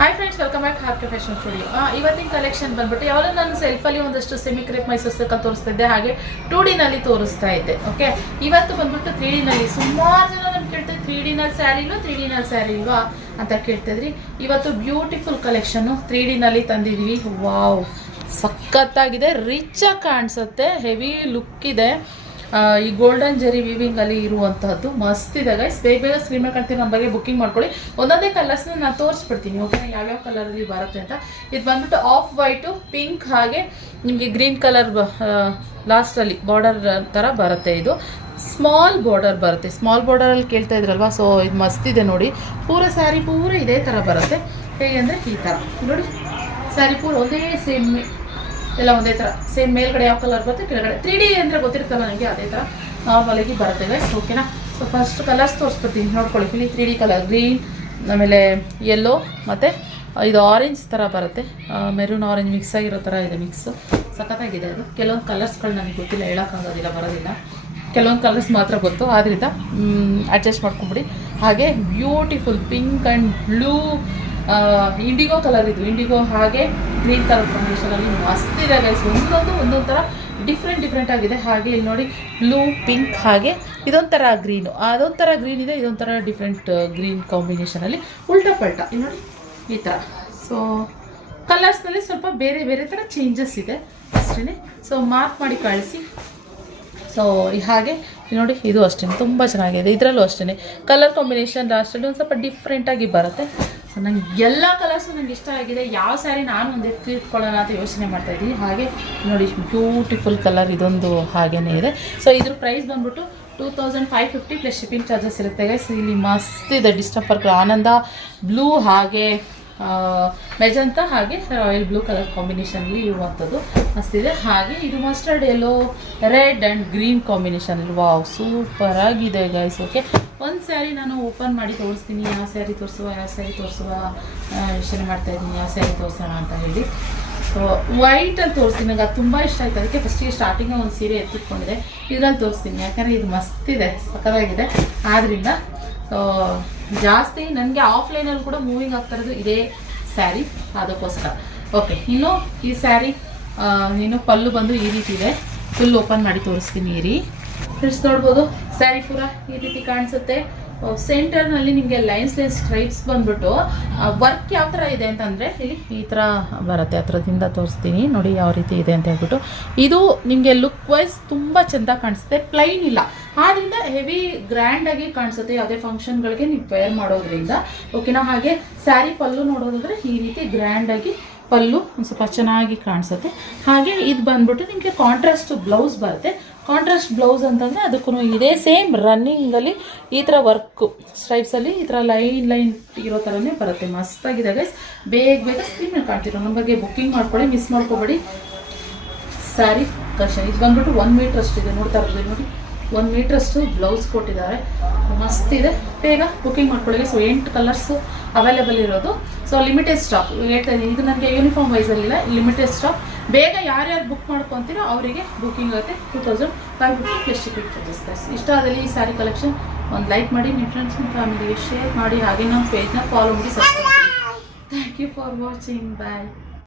Hi friends, welcome back heart fashion studio. ಇವತ್ತಿನ collection ಬಂದ್ಬಿಟ್ಟು ಯಾವಾಗ ನಾನು ಸೆಲ್ಫಲ್ಲಿ ಒಂದಷ್ಟು ಸೆಮಿ ಕ್ರೇಪ್ ಮೈಸೂರು ಸಿಲ್ಕ್ ತೋರಿಸ್ತಾ ಇದ್ದೆ, ಹಾಗೆ 2D ನಲ್ಲಿ ತೋರಿಸ್ತಾ ಇದ್ದೆ. ಓಕೆ, ಇವತ್ತು ಬಂದ್ಬಿಟ್ಟು 3D ನಲ್ಲಿ. ಸುಮಾರು ಜನ ನಮ್ಗೆ ಕೇಳ್ತಾರೆ 3D ನಲ್ಲಿ ಸ್ಯಾರಿ ಇಲ್ವಾ, 3D ನಲ್ಲಿ ಸ್ಯಾರಿ ಇಲ್ವಾ ಅಂತ ಕೇಳ್ತಿದ್ರಿ. ಇವತ್ತು ಬ್ಯೂಟಿಫುಲ್ ಕಲೆಕ್ಷನ್ 3D ನಲ್ಲಿ ತಂದಿದ್ದೀವಿ. ವಾವ್, ಸಖತ್ತಾಗಿದೆ, ರಿಚ್ ಆಗಿ ಕಾಣಿಸುತ್ತೆ, ಹೆವಿ ಲುಕ್ ಇದೆ. ಈ ಗೋಲ್ಡನ್ ಜೆರಿ ವಿವಿಂಗ್ ಅಲ್ಲಿ ಇರುವಂತಹದ್ದು ಮಸ್ತ್ ಇದೆ ಗೈಸ್. ಬೇಗ ಸ್ಕ್ರೀನ್ ಮೇಲೆ ಕಾಣ್ತೀನಿ, ನಮ್ಮ ಬಗ್ಗೆ ಬುಕ್ಕಿಂಗ್ ಮಾಡ್ಕೊಳ್ಳಿ. ಒಂದೊಂದೇ ಕಲರ್ಸ್ನ ನಾನು ತೋರಿಸ್ಬಿಡ್ತೀನಿ, ಓಕೆನಾ, ಯಾವ್ಯಾವ ಕಲರಲ್ಲಿ ಬರುತ್ತೆ ಅಂತ. ಇದು ಬಂದ್ಬಿಟ್ಟು ಆಫ್ ವೈಟು, ಪಿಂಕ್, ಹಾಗೆ ನಿಮಗೆ ಗ್ರೀನ್ ಕಲರ್ ಲಾಸ್ಟಲ್ಲಿ ಬಾರ್ಡರ್ ಥರ ಬರುತ್ತೆ. ಇದು ಸ್ಮಾಲ್ ಬಾರ್ಡರ್ ಬರುತ್ತೆ. ಸ್ಮಾಲ್ ಬಾರ್ಡರಲ್ಲಿ ಕೇಳ್ತಾ ಇದ್ರಲ್ವಾ, ಸೊ ಇದು ಮಸ್ತ್ ಇದೆ ನೋಡಿ. ಪೂರ ಸ್ಯಾರಿ ಪೂರ ಇದೇ ಥರ ಬರುತ್ತೆ. ಹೇಗೆ ಅಂದರೆ ಈ ಥರ ನೋಡಿ, ಸ್ಯಾರಿ ಪೂರ ಒಂದೇ ಸೇಮ್, ಎಲ್ಲ ಒಂದೇ ಥರ ಸೇಮ್. ಮೇಲ್ಗಡೆ ಯಾವ ಕಲರ್ ಬರುತ್ತೆ, ಕೆಳಗಡೆ 3D ಅಂದರೆ ಗೊತ್ತಿರ್ತಲ್ಲ ನನಗೆ, ಅದೇ ಥರ ನಾರ್ಮಲಾಗಿ ಬರುತ್ತೆ ಗೈಸ್, ಓಕೆನಾ. ಸೊ ಫಸ್ಟ್ ಕಲರ್ಸ್ ತೋರಿಸ್ಬಿಡ್ತೀನಿ, ನೋಡ್ಕೊಳ್ಳಿ. ಇಲ್ಲಿ 3D ಕಲರ್, ಗ್ರೀನ್, ಆಮೇಲೆ ಯೆಲ್ಲೋ, ಮತ್ತು ಇದು ಆರೆಂಜ್ ಥರ ಬರುತ್ತೆ. ಮೆರೂನ್ ಆರೆಂಜ್ ಮಿಕ್ಸ್ ಆಗಿರೋ ಥರ ಇದೆ, ಮಿಕ್ಸು ಸಖತ್ತಾಗಿದೆ. ಅದು ಕೆಲವೊಂದು ಕಲರ್ಸ್ಗಳು ನನಗೆ ಗೊತ್ತಿಲ್ಲ, ಹೇಳೋಕ್ಕಾಗೋದಿಲ್ಲ, ಬರೋದಿಲ್ಲ. ಕೆಲವೊಂದು ಕಲರ್ಸ್ ಮಾತ್ರ ಗೊತ್ತು, ಆದ್ದರಿಂದ ಅಡ್ಜಸ್ಟ್ ಮಾಡ್ಕೊಂಬಿಡಿ. ಹಾಗೆ beautiful pink and blue, IndiGo colour, ಇದು ಇಂಡಿಗೋ ಹಾಗೆ ಗ್ರೀನ್ ಕಲರ್ ಕಾಂಬಿನೇಷನಲ್ಲಿ ಮಸ್ತ್ ಇದೆ ಗೈಸ್. ಒಂದೊಂದು ಥರ ಡಿಫ್ರೆಂಟ್ ಆಗಿದೆ. ಹಾಗೆ ಇಲ್ಲಿ ನೋಡಿ, ಬ್ಲೂ, ಪಿಂಕ್, ಹಾಗೆ ಇದೊಂಥರ ಗ್ರೀನು, ಅದೊಂಥರ ಗ್ರೀನ್ ಇದೆ, ಇದೊಂಥರ ಡಿಫ್ರೆಂಟ್ ಗ್ರೀನ್ ಕಾಂಬಿನೇಷನಲ್ಲಿ ಉಲ್ಟಾ ಪಲ್ಟಾ ಇಲ್ಲಿ ನೋಡಿ ಈ ಥರ. ಸೊ ಕಲರ್ಸ್ನಲ್ಲಿ ಸ್ವಲ್ಪ ಬೇರೆ ಥರ ಚೇಂಜಸ್ ಇದೆ ಅಷ್ಟೇ. ಸೊ ಮಾರ್ಕ್ ಮಾಡಿ ಕಳಿಸಿ. ಸೊ ಹಾಗೆ ನೋಡಿ, ಇದು ಅಷ್ಟೇ ತುಂಬ ಚೆನ್ನಾಗಿದೆ. ಇದರಲ್ಲೂ ಅಷ್ಟೇ ಕಲರ್ ಕಾಂಬಿನೇಷನ್ ಲಾಸ್ಟಲ್ಲಿ ಒಂದು ಸ್ವಲ್ಪ ಡಿಫ್ರೆಂಟಾಗಿ ಬರುತ್ತೆ. ಸೊ ನಂಗೆ ಎಲ್ಲ ಕಲರ್ಸು ನನಗೆ ಇಷ್ಟ ಆಗಿದೆ. ಯಾವ ಸ್ಯಾರಿ ನಾನು ಒಂದು ಎತ್ತಿಟ್ಕೊಳ್ಳೋಣ ಅಂತ ಯೋಚನೆ ಮಾಡ್ತಾಯಿದ್ದೀನಿ. ಹಾಗೆ ನೋಡಿ, ಬ್ಯೂಟಿಫುಲ್ ಕಲರ್ ಇದೊಂದು ಹಾಗೇ ಇದೆ. ಸೊ ಇದ್ರ ಪ್ರೈಸ್ ಬಂದ್ಬಿಟ್ಟು 2550 ಪ್ಲಸ್ ಶಿಪ್ಪಿಂಗ್ ಚಾರ್ಜಸ್ ಇರುತ್ತೆ ಗೈಸ್. ಇಲ್ಲಿ ಮಸ್ತ್ ಇದೆ ಡಿಸ್ಟಂಪರ್ ಆನಂದ ಬ್ಲೂ, ಹಾಗೆ ಮೆಜಂತ, ಹಾಗೆ ರಾಯಲ್ ಬ್ಲೂ ಕಲರ್ ಕಾಂಬಿನೇಷನಲ್ಲಿ ಇರುವಂಥದ್ದು ಮಸ್ತಿದೆ. ಹಾಗೆ ಇದು mustard yellow, red and green ಕಾಂಬಿನೇಷನಲ್ಲಿ. ವಾವ್, ಸೂಪರ್ ಆಗಿದೆ ಗೈಸ್. ಓಕೆ, ಒಂದು ಸ್ಯಾರಿ ನಾನು ಓಪನ್ ಮಾಡಿ ತೋರಿಸ್ತೀನಿ. ಯಾವ ಸ್ಯಾರಿ ತೋರಿಸುವ ಯೋಚನೆ ಮಾಡ್ತಾಯಿದ್ದೀನಿ, ಯಾವ ಸ್ಯಾರಿ ತೋರಿಸೋಣ ಅಂತ ಹೇಳಿ. ಸೊ ವೈಟಲ್ಲಿ ತೋರಿಸ್ತೀನಿ, ನನಗೆ ಅದು ತುಂಬ ಇಷ್ಟ ಆಯ್ತು. ಅದಕ್ಕೆ ಫಸ್ಟಿಗೆ ಸ್ಟಾರ್ಟಿಂಗಲ್ಲಿ ಒಂದು ಸೀರೆ ಎತ್ತಿಟ್ಕೊಂಡಿದೆ, ಇದರಲ್ಲಿ ತೋರಿಸ್ತೀನಿ. ಯಾಕಂದರೆ ಇದು ಮಸ್ತಿದೆ, ಸಕ್ಕತ್ತಾಗಿದೆ. ಆದ್ದರಿಂದ ಸೊ ಜಾಸ್ತಿ ನನಗೆ ಆಫ್ಲೈನಲ್ಲಿ ಕೂಡ ಮೂವಿಂಗ್ ಆಗ್ತಾ ಇರೋದು ಇದೇ ಸ್ಯಾರಿ, ಅದಕ್ಕೋಸ್ಕರ. ಓಕೆ, ಇನ್ನು ಈ ಸ್ಯಾರಿ ಇನ್ನು ಪಲ್ಲು ಬಂದು ಈ ರೀತಿ ಇದೆ. ಫುಲ್ ಓಪನ್ ಮಾಡಿ ತೋರಿಸ್ತೀನಿ ಇರಿ. ಫ್ರೆಂಡ್ಸ್ ನೋಡ್ಬೋದು, ಸ್ಯಾರಿ ಪೂರ ಈ ರೀತಿ ಕಾಣಿಸುತ್ತೆ. ಸೆಂಟರ್ನಲ್ಲಿ ನಿಮಗೆ ಲೈನ್ಸ್ ಸ್ಟ್ರೈಪ್ಸ್ ಬಂದ್ಬಿಟ್ಟು ವರ್ಕ್ ಯಾವ ಥರ ಇದೆ ಅಂತಂದರೆ ಇಲ್ಲಿ ಈ ಥರ ಬರುತ್ತೆ. ಹತ್ರದಿಂದ ತೋರಿಸ್ತೀನಿ ನೋಡಿ ಯಾವ ರೀತಿ ಇದೆ ಅಂತ ಹೇಳ್ಬಿಟ್ಟು. ಇದು ನಿಮಗೆ ಲುಕ್ ವೈಸ್ ತುಂಬ ಚೆಂದ ಕಾಣಿಸುತ್ತೆ, ಪ್ಲೈನ್ ಇಲ್ಲ, ಆದ್ದರಿಂದ ಹೆವಿ ಗ್ರ್ಯಾಂಡಾಗಿ ಕಾಣಿಸುತ್ತೆ ಯಾವುದೇ ಫಂಕ್ಷನ್ಗಳಿಗೆ ನೀವು ವೇರ್ ಮಾಡೋದ್ರಿಂದ, ಓಕೆನಾ. ಹಾಗೆ ಸ್ಯಾರಿ ಪಲ್ಲು ನೋಡೋದಾದರೆ ಈ ರೀತಿ ಗ್ರ್ಯಾಂಡಾಗಿ ಪಲ್ಲು ಒಂದು ಸ್ವಲ್ಪ ಚೆನ್ನಾಗಿ ಕಾಣಿಸುತ್ತೆ. ಹಾಗೆ ಇದು ಬಂದ್ಬಿಟ್ಟು ನಿಮಗೆ ಕಾಂಟ್ರಾಸ್ಟ್ ಬ್ಲೌಸ್ ಬರುತ್ತೆ. ಕಾಂಟ್ರಾಸ್ಟ್ ಬ್ಲೌಸ್ ಅಂತಂದರೆ ಅದಕ್ಕೂ ಇದೇ ಸೇಮ್ ರನ್ನಿಂಗಲ್ಲಿ ಈ ಥರ ವರ್ಕು ಸ್ಟ್ರೈಪ್ಸಲ್ಲಿ ಈ ಥರ ಲೈನ್ ಇರೋ ಥರನೇ ಬರುತ್ತೆ. ಮಸ್ತಾಗಿದೆ ಗೈಸ್. ಬೇಗ ಸ್ಕ್ರೀನ್ ಮೇಲೆ ಕಾಣ್ತಿರೋ ನಮ್ಮ ಬಗ್ಗೆ ಬುಕ್ಕಿಂಗ್ ಮಾಡ್ಕೊಳ್ಳಿ, ಮಿಸ್ ಮಾಡ್ಕೊಬೇಡಿ. ಸ್ಯಾರಿ ಕಲೆಕ್ಷನ್ ಇದು ಬಂದ್ಬಿಟ್ಟು 1 ಮೀಟ್ರ್ ಅಷ್ಟಿದೆ, ನೋಡ್ತಾ ಇರ್ಬೋದು ನೋಡಿ, 1 ಮೀಟ್ರ್ ಅಷ್ಟು ಬ್ಲೌಸ್ ಕೊಟ್ಟಿದ್ದಾರೆ, ಮಸ್ತಿದೆ. ಬೇಗ ಬುಕ್ಕಿಂಗ್ ಮಾಡ್ಕೊಳ್ಳಿ. ಸೊ 8 ಕಲರ್ಸು ಅವೈಲೇಬಲ್ ಇರೋದು. ಸೊ ಲಿಮಿಟೆಡ್ ಸ್ಟಾಕ್ ಹೇಳ್ತಾ ಇದ್ದೀನಿ, ಇದು ನನಗೆ ಯೂನಿಫಾರ್ಮ್ ವೈಸಲ್ಲಿಲ್ಲ, ಲಿಮಿಟೆಡ್ ಸ್ಟಾಕ್. ಬೇಗ ಯಾರ್ಯಾರು ಬುಕ್ ಮಾಡ್ಕೊತೀರೋ ಅವರಿಗೆ ಬುಕ್ಕಿಂಗ್ ಆಗುತ್ತೆ. 2550 ಪ್ಲಸ್ ಶಿಪ್ಪಿಂಗ್ ಚಾರ್ಜಸ್. ಇಷ್ಟ ಆದಲ್ಲಿ ಈ ಸ್ಯಾರಿ ಕಲೆಕ್ಷನ್ ಒಂದು ಲೈಕ್ ಮಾಡಿ, ನಿಮ್ಮ ಫ್ರೆಂಡ್ಸ್ ನಿಮ್ಮ ಫ್ಯಾಮಿಲಿಗೆ ಶೇರ್ ಮಾಡಿ. ಹಾಗೆ ನಮ್ಮ ಪೇಜ್ನ ಫಾಲೋ ಮಾಡಿ, ಸಬ್ಸ್ಕ್ರೈಬ್ ಮಾಡಿ. Thank you for watching. Bye.